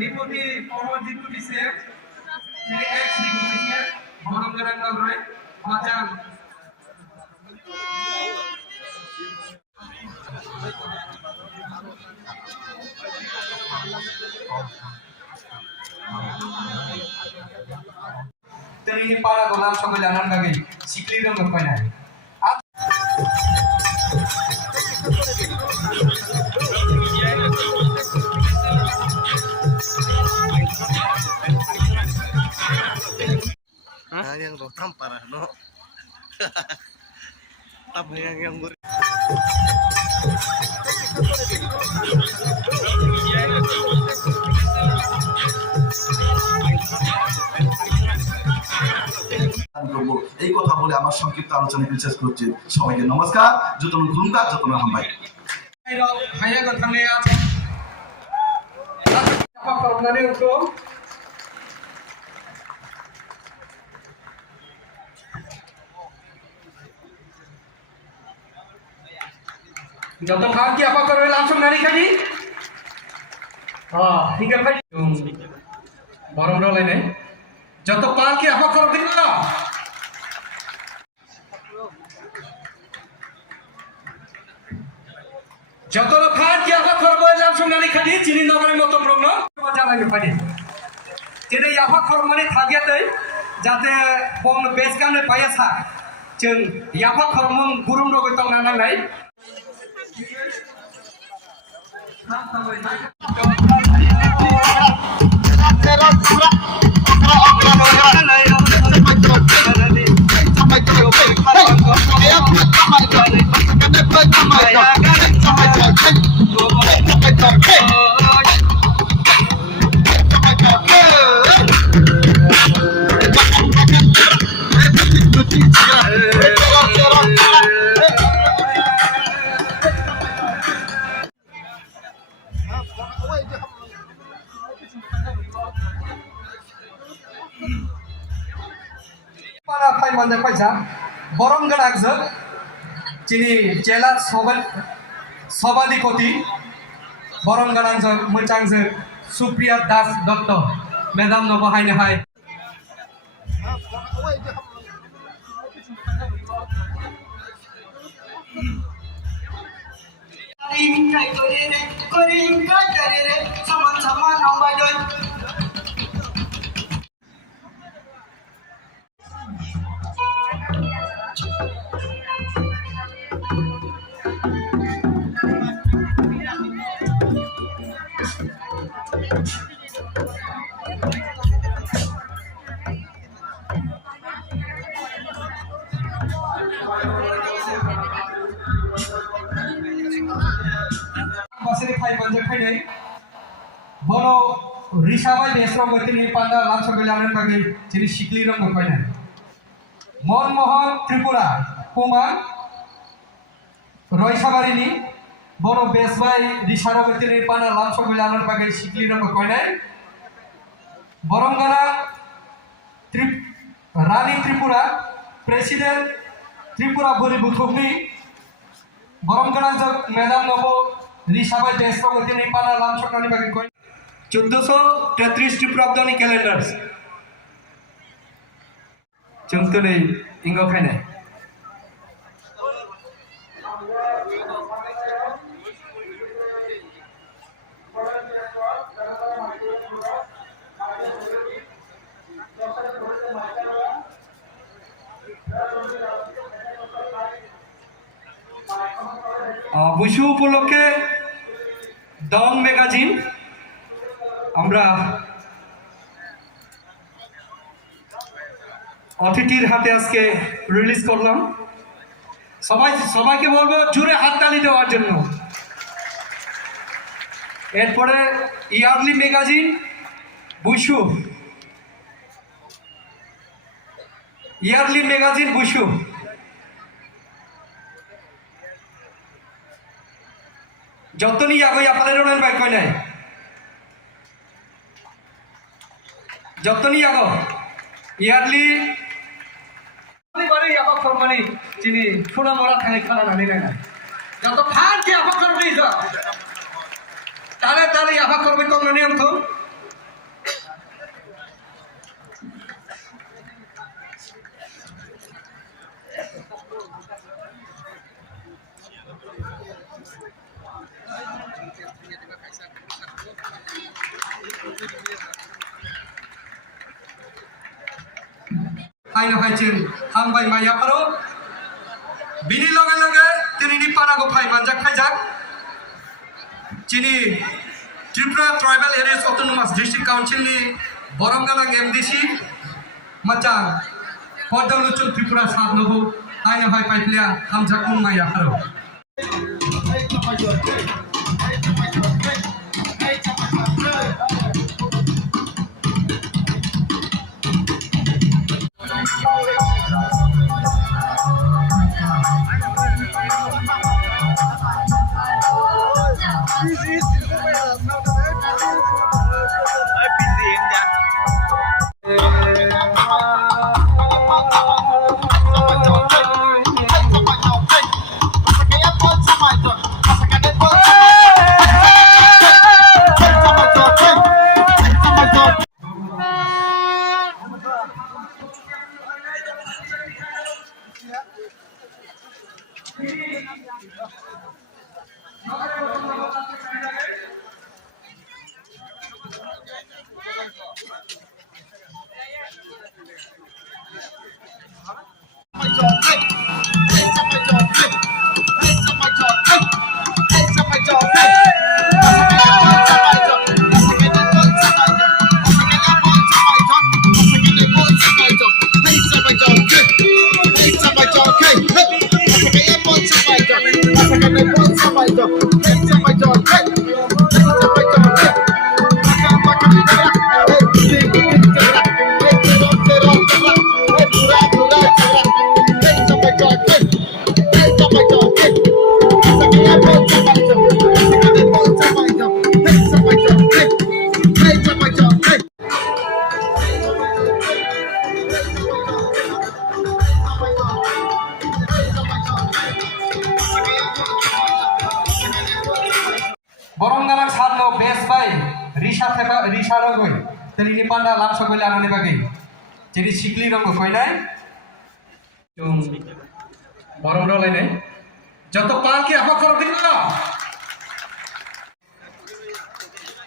Deputy, former Deputy Chef, ex-Deputy Chef, Bharamgaran Nagrai, Bachang. Teri para golam sampai jalan lagi, sikli dong berpindah. Yang rotam parah no. Tapi yang এই কথা বলে আমার সংক্ষিপ্ত আলোচনা শেষ করছি। সবাইকে নমস্কার, যতন খুলুমকা যতন হামবাই। Hanya bertanya apa problemnya untuk যত খান কি apa করবে langsung নারী খালি ঠিক আছে বড় বড় লাইনে যত পান কি apa করবে না যত খান কি apa করবে langsung নারী খালি চিনি নগরের মত ব্রহ্ম জানাইবে পানি যেটা apa করমানে থাকিয়াতে যাতে বং বেসকানে পায়াছা जों apa করমন গুরুম রগৈ তং নানাই Borongganakjak chini jela sabadipati Borongganakjak mojangjak Supriya Das Dotto Madam no bahaine hai Basiri khai banjak khai boro risabai besro gotini panda langsung belanan bagi jadi sikli rong gokoi Monmohon Tripura Kumar Roy Sabarini boro besbai risaro gotini panda langsung belanan bagi sikli rong gokoi Boronggana Rani Tripura Presiden Tripura Bori Bukhumi Boronggana Madam Nobo Risabai Desro gotini panda langsung nani bagi koi 1433 Tripurabdani calendars Contoh ni inggo kene Bushu উপলক্ষে Dong magazine আমরা অতিথির হাতে আজকে release করলাম সবাইকে বলবো জোরে হাততালি দেওয়ার জন্য এরপরে ইয়ারলি ম্যাগাজিন বুশু যতনি আগই আপনাদের রোনান বাইক কই নাই যতনি আগ ইয়ারলি বারে ইয়াবা ফরমানি চিনি সোনা মরা খাই খানা নানি না যত খান কি আবা করবি যা তালে ইয়াবা করবি তো নানি অন্ত Haino haicin hambai maya paro bini loge loge tinini panago phai manjak khaijak chini Tripura Tribal Areas Autonomous District Council ni Boronggalang MDC macam Podang Lucun Tripura saat nobo haino hai paiplia hamjak mung maya paro Boronggalang saat no best by Risha Rogoi telini panda langsung boleh anane bagi jadi sikli rong koi nai cum borong dole nai joto pangki apa kor dikla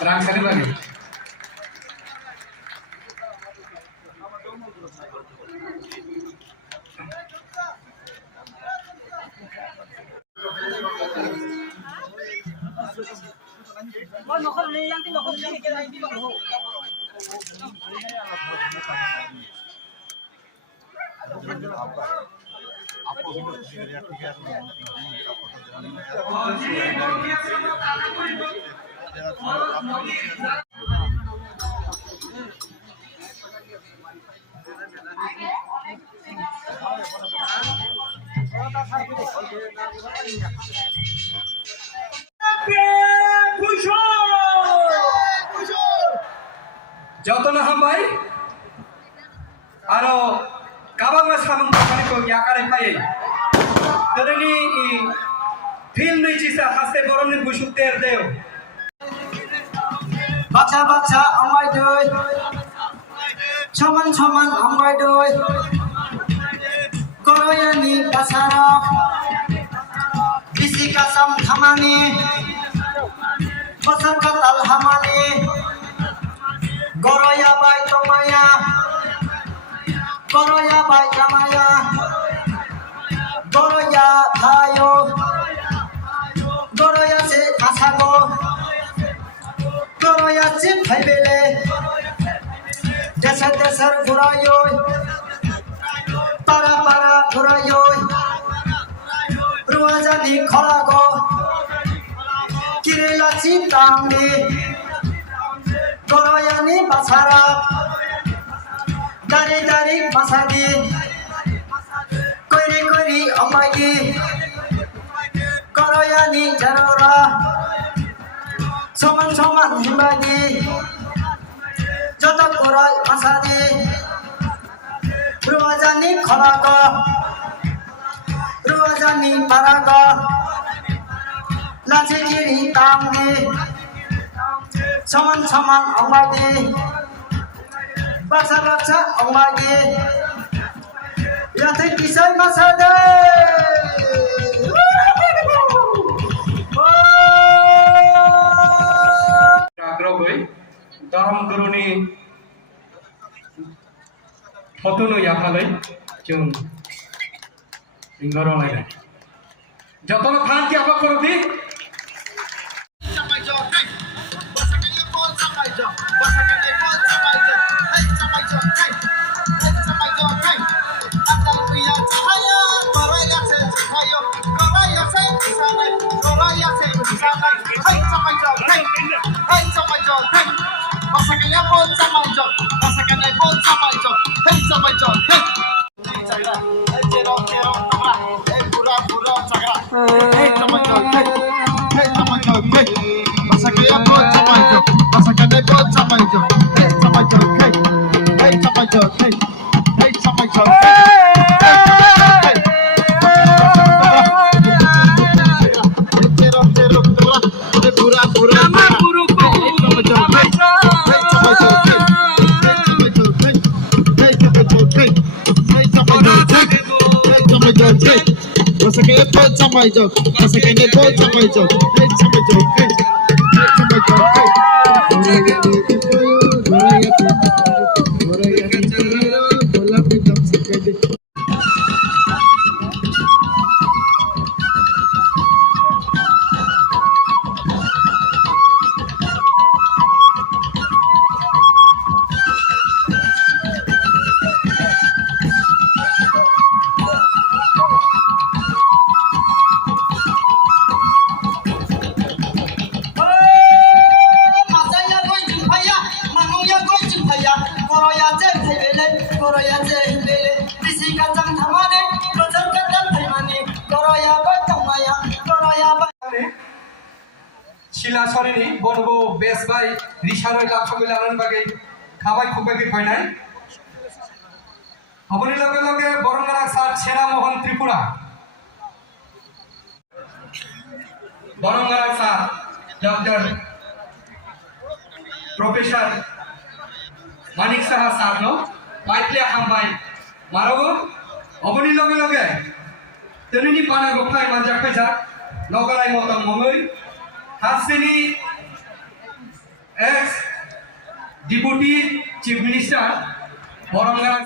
terang sekali lagi Jauh hambai, aro kabang mas hamung kami ko yakare pai. Tadani film ni cisa haste borom ni busuk ter deo. Baca ambai doi, chaman ambai doi, koroyani pasara, bisi kasam hamani, pasar katal hamani. Goroya bai tomaya, goroya bai jamaya, goroya thayo, goroya se asago, goroya se bhaibele, desar gurayo, para gurayo, ruajani kholago, kirela cintangni. Goroyani pasara, dari masadi, kori amagi, Goroyani janora, soman himbagi, jodoh korai masadi, ruajani kholaga, ruajani paraga, laci kiri tamgi. Saman amagi, baksa amagi, yate kisai masade. धरम गुरुनि फटुनो याफालै जों इंगरलायनाय जतन थान की आबा करो दी शिला सरेनी बनबो base bye रिशारय लाखो लानानै बागै खाबाय खुबाय फैनाय अबनि लगे लगे बरंगाना सार सेना मोहन त्रिपुरा बरंगाना सार डॉक्टर प्रोफेसर मानिक साहा सार नो पाइटले हामबाय मारगो अबनि लगे लगे तनिनि पाना गोफाय मानजा फैजा नगराय मतम मङै हासिनी एक्स डिप्यूटी चीफ मिनिस्टर बरंगाना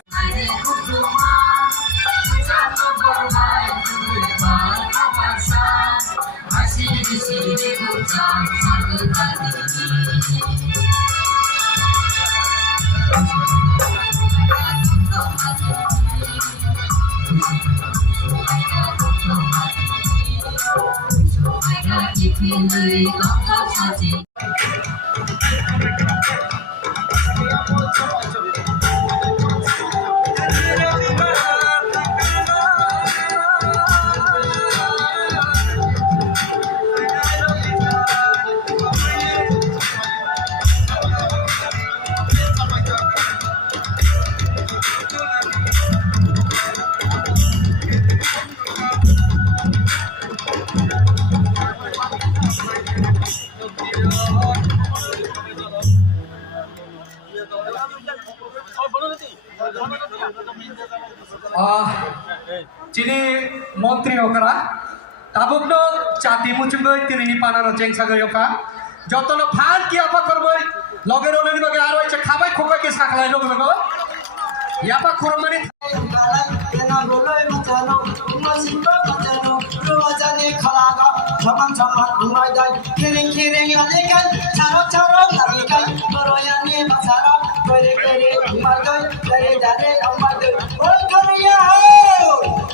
चीनी मंत्री होकरा ताबुकनो चाती मुचुंगय तिरिनि पानानो जेंसागय होका जतनो फान की आपा करबय लगे रोलेनि बगे आरो इसे खाबाय खोबाय के साखलाय लोग लगो यापा खरमानि तेना बोलय मचानो मसिंबा मचानो रोजाने खलागा छमन छमन अंगाय दाय खेरें खेरें याने गाय चारो चारो लागे गाय बरोयाने मसारा करे करे अंगाय गाय करे जाने अंगाय गाय ओय करिया हो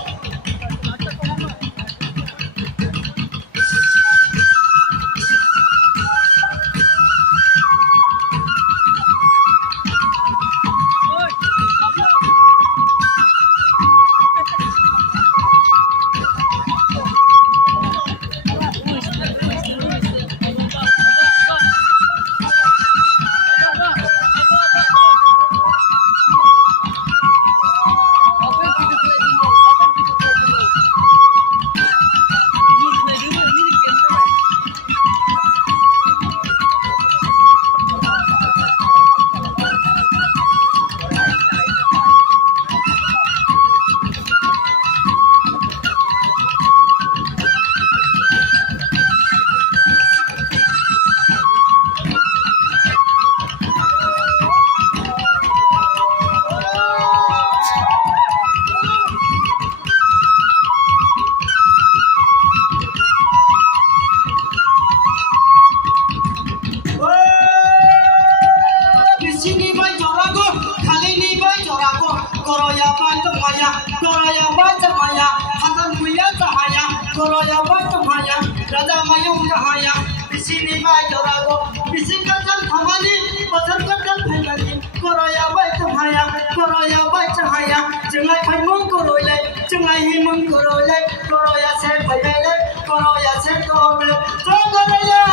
Koraya baca maya, hatan muya cahaya, koraya baca maya, raja mayung cahaya, di sini baca rago, di sini kacang thamani, pasar kacang thamani, koraya baca maya, koraya baca maya, jengai pemung korolai, jengai himung korolai, koraya se pemele, koraya se korolai, koraya